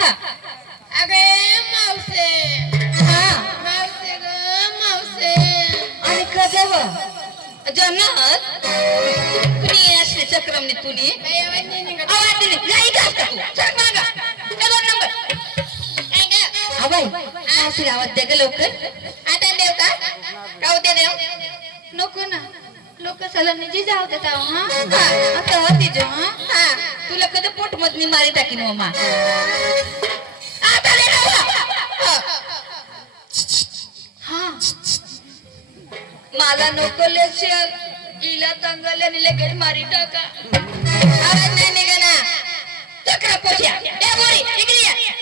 अगे मावसे हा मावसे ग मावसे आणि कधे व जन्नत कुणी असले चक्रमने तुनी बाई आवाज नाही निघत आवाज दिली नाही का तू चल मागा हे दोन नंबर काय ग आवाई मावशी आवाज दे ग लवकर आता देव का राहू दे देव नको ना लोक सलानी जी जाऊ देता हा आता होती जो हा तुला कधी पोट मधनी मारी टाकीन मामा आता रे हा मला नको लेक्चर इला तंगल्याने लगेच मारी टाका आवाज नाही निघना चक्रा पोट्या ए बोरी इकडे ये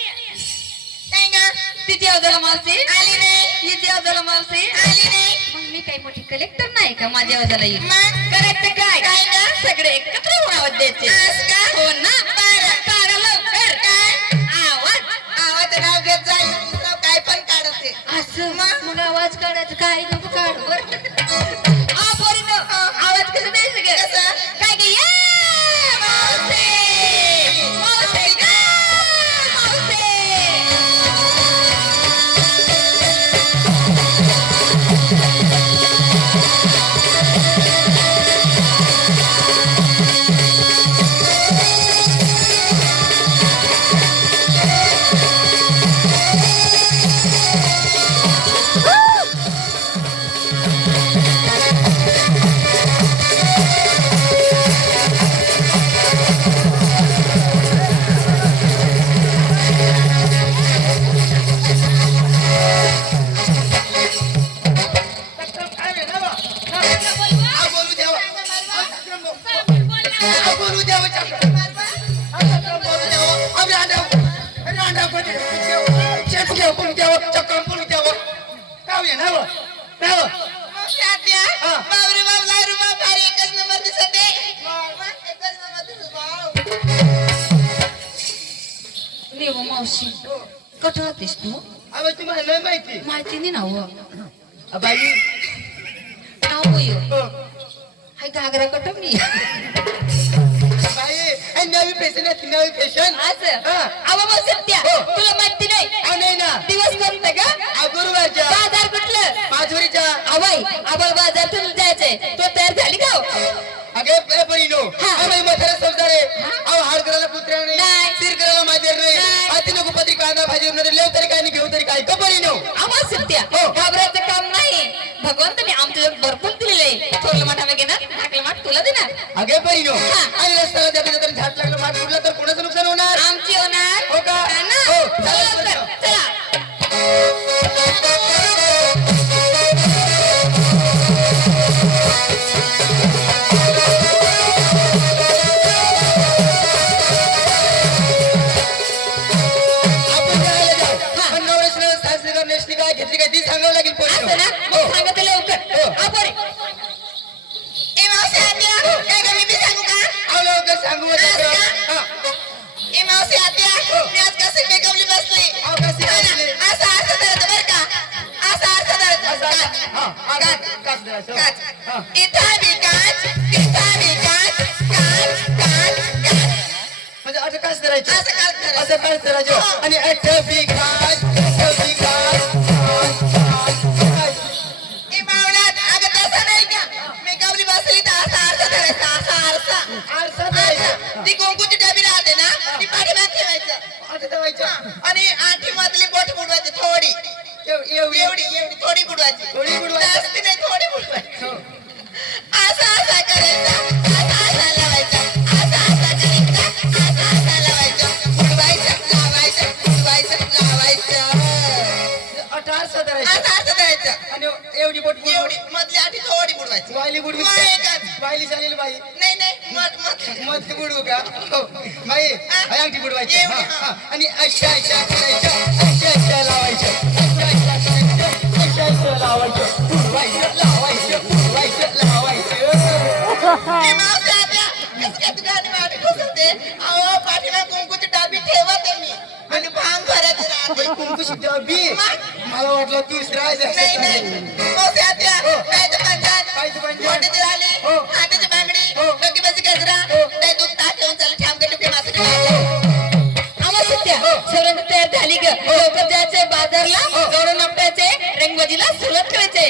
काय ग तिथे अवदला मावशी आली नाही इथे अवदला मावशी आली नाही मग मी काही मोठी कलेक्टर नाही का माझ्या अवदला येईल मग करेक्ट काय काय ग सगळे एकत्र होऊन आवाज द्यायचे आज का हो ना बरं काढा लवकर काय आवाज आवाज नाव घेत जाईल दुसरं काय पण काढते असं मग आवाज काढायचं काय नको काढ आवाज कसं द्यायचं ग कसं? काय ग ये मावशी मावशी ग मावशी मावशी आत्या बावरे बाब लारू बाब भारी एकच नंबर दिसत आहे एकच नंबर दिसत देव मावशी कुठं होतीस तू तुम्हाला नाही माहिती माहिती नाही ना हो बाई नाव होय हाय घागरा कटम मी बाई नवी फॅशन आहे नवी फॅशन असं हा. आवा मग सत्या हो. तुला माहिती नाही नाही ना दिवस कोणतं का गुरुवारच्या बाजार कुठलं पाचवरीच्या आवाई आबाळ बाजार तुला जायचंय तो तयार झाली का हो? अगे परिनो हा. आम्ही म्हातारा समजा रे अहो हाड करायला पुत्र्या नाही. नाही सिर करायला माझ्या रे नाही. हाती नको पत्री कांदा भाजी लेव तरी काय नाही घेऊ तरी काय का परिनो आवाज सत्या हो. घाबरायचं काम नाही भगवंताने आमच्या भरपूर दिलेले थोरलं माठ आम्ही घेणार टाकलं माठ तुला देणार अगे परिनो हा. आणि रस्त्याला जाता जाता झाड लागलं माठ उडला तर कोणाचं नुकसान होणार आमची होणार हो का? हा ना? हो. चला लवकर, चला आपण जायला जाऊ पण नवरेशने सासरी नेसली काय घेतली काय ती सांगावं लागेल असं परिनो ना मग सांगत लवकर हो. आपण ए मावशी आत्या काय ग मी बी सांगू का अहो लवकर सांगू का? हा. ए मावशी आत्या मी आज कसे मेकअपली बसली अहो, कशी बसली? असं असं धरत बर का असं धरत हा, हा, काच द्यायचं. हा. काच इथं बी काच तिथं बी काच काच काच काच म्हणजे असं काच करायचं असं काच धरायचं. असं काच करायचं आणि अठ्ठावी काच अठ्ठावी काच ए मावळात अगं तसं नाही का मेकअपली बसली तर असा आरसा धरायचा असा आरसा आरसा द्यायचा. आरसा. ती कुंकूची डबी राहते ना ती पाठीमाग ठेवायचं असं ठेवायचं. आणि आठी मधली बोट बुडवायची थोडी एवढी एवढी एवढी थोडी बुडवायची थोडी बुडवायची. जास्ती नाही थोडी बुडवायची हो. असा असा करायचा असा लावायचा असा करायचा असा लावायचं बुडवायचं लावायचं बुडवायचं लावायचं आरसा धरायचा. असं करायचं आणि एवढी बोट एवढी मधली आठी थोडी बुडवायची वायली बुडवी मग एकच. वायली चालेल बाई नाही नाही मध मत बुडवू का हो. बाई अंगठी बुडवायची एवढी, हा, हा. हा. आणि अशा अशा करायच्या अशा अशा लावायच्या अशा अशा करायच्या अशा अशा लावायचं बुडवायचं लावायचं बुडवायचं लावायचं ते मावशी आत्या कसं काय तू गाणी मागे घुसवते अहो पाठीमाग कुंकूची डबी ठेवते मी आणि भांग भरायचं राहते कुंकुशी डबी मला वाटलं तू नाही नाही मावशी आत्या पायचं पंजाब पायचं पंजाब. मोठीची झाली हो. हाताची बांगडी हो. डोकीबाजी गजरा हो. ते दूध ताट ठेवून चला ठाम के टुके मात्र आवाज सत्या सर्वांची तयार झाली ग लवकर जायचंय बाजारला गौरव नाट्याचे रंगबाजीला सुरुवात करायचे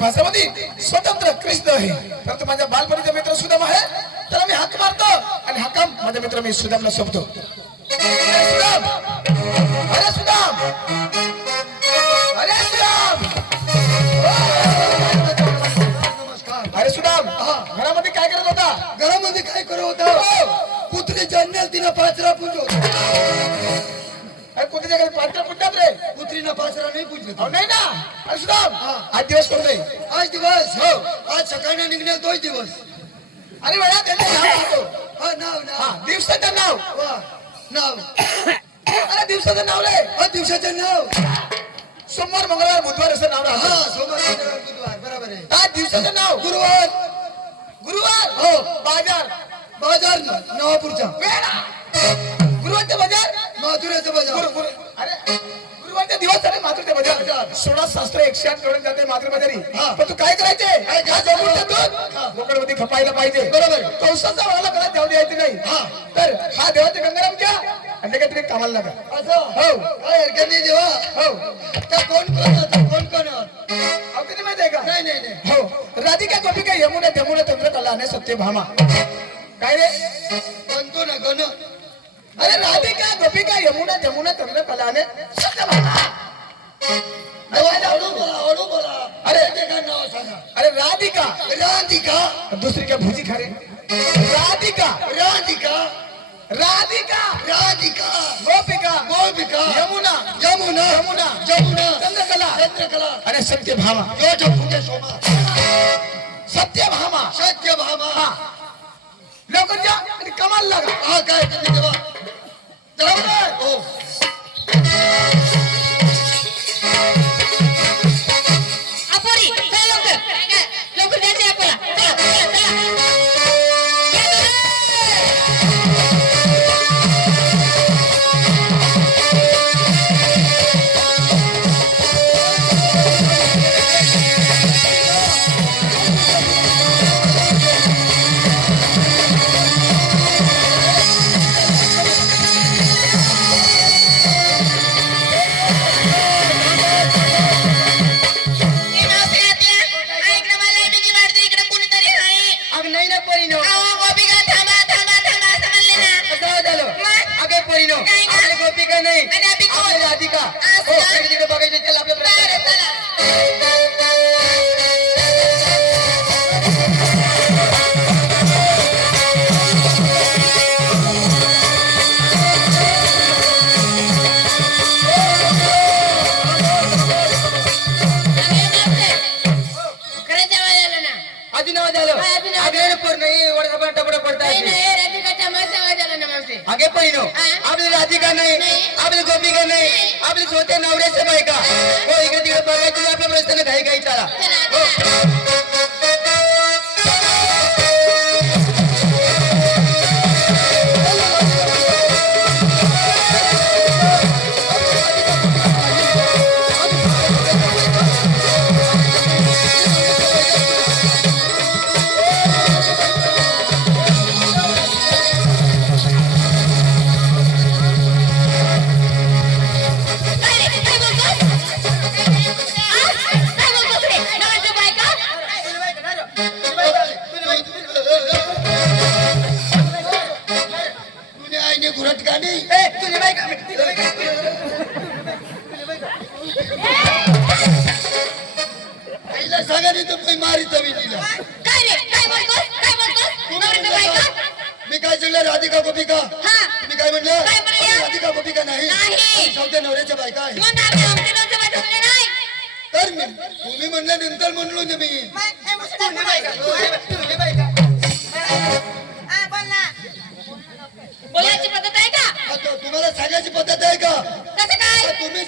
भाषामध्ये स्वतंत्र कृष्ण आहे, परंतु माझ्या बालपणीचा मित्र सुदाम आहे, त्याला मी हाक मारतो आणि हाका माझा मित्र मी सुदामला सोबतो. सुदाम कुत्रीनं पाचरा पूजो अरे कुठे जगात पात्र कुठतात रे कुत्रीनं पाचरा नाही पूजलो अहो, नाही ना अरे सुदाम आज दिवस कोण रे आज दिवस आज सकाळी निघणार तोच दिवस अरे वेळा त्याचं नाव सांगतो. हा नाव हा नाव दिवसाचं नाव वा नाव अरे दिवसाचं नाव रे हा दिवसाचं नाव सोमवार मंगळवार बुधवार असं नाव हा राहतं सोमवार मंगळवार बुधवार बरोबर आहे आज दिवसाचं नाव गुरुवार गुरुवार हो बाजार बाजार नवापूरचा वेळा गुरुवारचे बाजार माथुऱ्याचा बाजार गुरु अरे गुरुवारचे दिवस आहे मात्र ते बाजार 16 शास्त्र 108 करून जाते मात्र बाजारी हा. पण तू काय करायचे काय जमून दूध बोकडमध्ये खपायला पाहिजे बरोबर. कौसाचा वाला करा जाऊ द्यायची नाही हा. तर हा देवाचे गंगाराम घ्या आणि काहीतरी कामाला लागा असं हो काय हरकत नाही देवा हो त्या कोण कोण कोण अहो कधी माहिती आहे का नाही नाही नाही हो राधिका गोपिका यमुना यमुना चंद्रकला आणि सत्यभामा काय रे म्हणतो ना गण अरे राधिका गोपिका यमुना यमुना चंद्रकला आणि सत्यभामा हळू बोला अरे. ते काय नाव सांगा अरे राधिका राधिका दुसरी काय भुजी खा रे राधिका राधिका राधिका राधिका गोपिका गोपिका यमुना यमुना यमुना यमुना चंद्रकला चंद्रकला आणि सत्यभामा यो जो फुटे शोभा सत्यभामा सत्यभामा हा लवकर जा आणि कमाल लागा हा काय करते देवा बरोबर. हो अपोरी चल लवकर लवकर जायचंय आपल्याला चला चला हे मावशी आत्या, ऐक ना मला लाईटीची वाट दे, इकडे कोणीतरी आहे. अग नाही ना परिणो अहो, गोपिका थांबा थांबा थांबा असं म्हणले ना. असं झालं मग? अगे परिणो काय का? आपली गोपिका नाही आणि आपली कोण? आपली राधिका असं हो का? इकडे तिकडे बघायचं चल आपल्या बरं, चला. खरंच आवाज आला ना अजून नाव झालं हा, अजून नाव अगे पूर्ण नाही वडका टपडा पडता नाही नाही राधिकाचा मस्त आवाज आला ना मावशी अगे परिणो हा. आपली राधिका नाही नाही. आपली गोपिका नाही आपली स्वतः नवऱ्याच्या बायका हो इकडे तिकडे बघायचं आपल्या प्रश्न घाई घाई चला चला काय रे काय बोलतोस काय बोलतोस रे नवऱ्याच्या बायका तुझ्या आईने घुरट का नाही तुझी बायका आईला सांगा नाही तर मी मारित मी तिला काय रे काय बोलतोस नवऱ्याच्या बायका मी काय सांगलं राधिका गोपिका हा तुम्ही काय म्हणलं काय म्हणलं? आपली राधिका गोपिका नाही नाही. सौत्या नवऱ्याच्या बायका आहे मग आम्ही आमच्या नवऱ्याच्या बायका म्हणजे नाही तर मी तुम्ही म्हणलं नंतर म्हणलो ना मी मग हे मुस्लिम हा, बोल ना. बोलायची पद्धत आहे का आता तुम्हाला सांगायची पद्धत आहे का कसं काय आता तुम्ही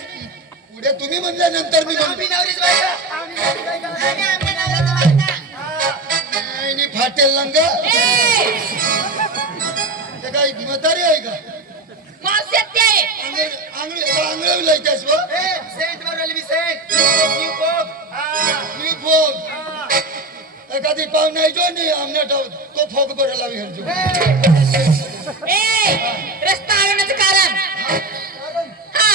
पुढे तुम्ही म्हणल्यानंतर मी म्हणलो आम्ही आमच्या नवऱ्याचं बायका. आईने फाटेल लंग ए ते काय म्हातारी आहे का मावशी ते आंगळे लायच्यास व मी फोग एखादी पाव नाही जो नाही आमने तो फोग बरं लावी हरजो ए रस्ता अडवण्याचं कारण हा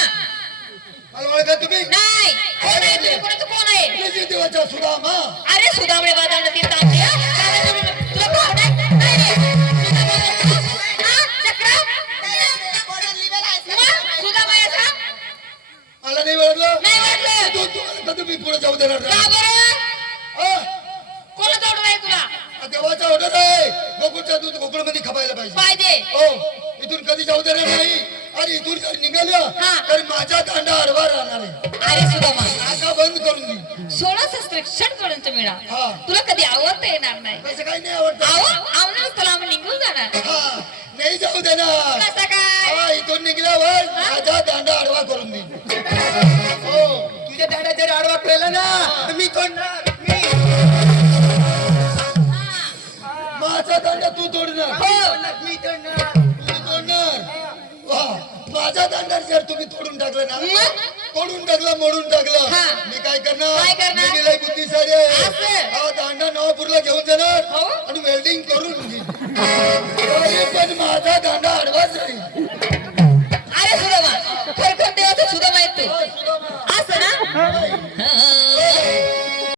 मला ओळखा तुम्ही नाही कोण आहे तुम्ही कोणाचं कोण आहे तुझी देवाचा सुदामा अरे सुदामणे बाजारला ती तापली तुला भाव नाही काय रे हा चक्र कोणाला लिहिलेलं आहे मग सर? सुदामायाचा मला नाही ओळखलं नाही वाटलं तू तुम्हाला तुम्ही पुढे जाऊ देणार का नाही. बरं हा? कोणाचं ऑर्डर आहे तुला हा देवाचा ऑर्डर आहे गोकुळचा दूध गोकुळमध्ये खपायला पाहिजे पाहिजे हो इथून कधी जाऊ देणार नाही आणि इथून जर निघालं हा. तर माझा दांडा आडवा राहणार आहे. अरे सुदामा, आता बंद करून दे. 16 शस्त्र षटकोणांचा मेळा हा. तुला कधी आवडता येणार नाही. तसं काही नाही आवडत. आवडणार तुला आम्ही निघून जाणार. हा नाही जाऊ देणार. कसं काय? हा, इथून निघल्यावर माझा दांडा आडवा करून दे. हो तुझ्या दांडा जर आडवा केला ना तर मी तोडणार मी माझा दांडा तू तोडणार. मी तोडणार तू तोडणार. वा, माझा दांडा जर तुम्ही तोडून टाकलं ना, मग? तोडून टाकलं, मोडून टाकलं, हा. मी काय करणार? काय करणार? मी लई बुद्धिशाली आहे. असं? हा दांडा नवापूरला घेऊन जाणार हो? आणि वेल्डिंग करून घेईन. तरी पण माझा दांडा आडवाच राहील. अरे सुदामा, खरखर देवाचं सुदामा आहे तू. असं ना?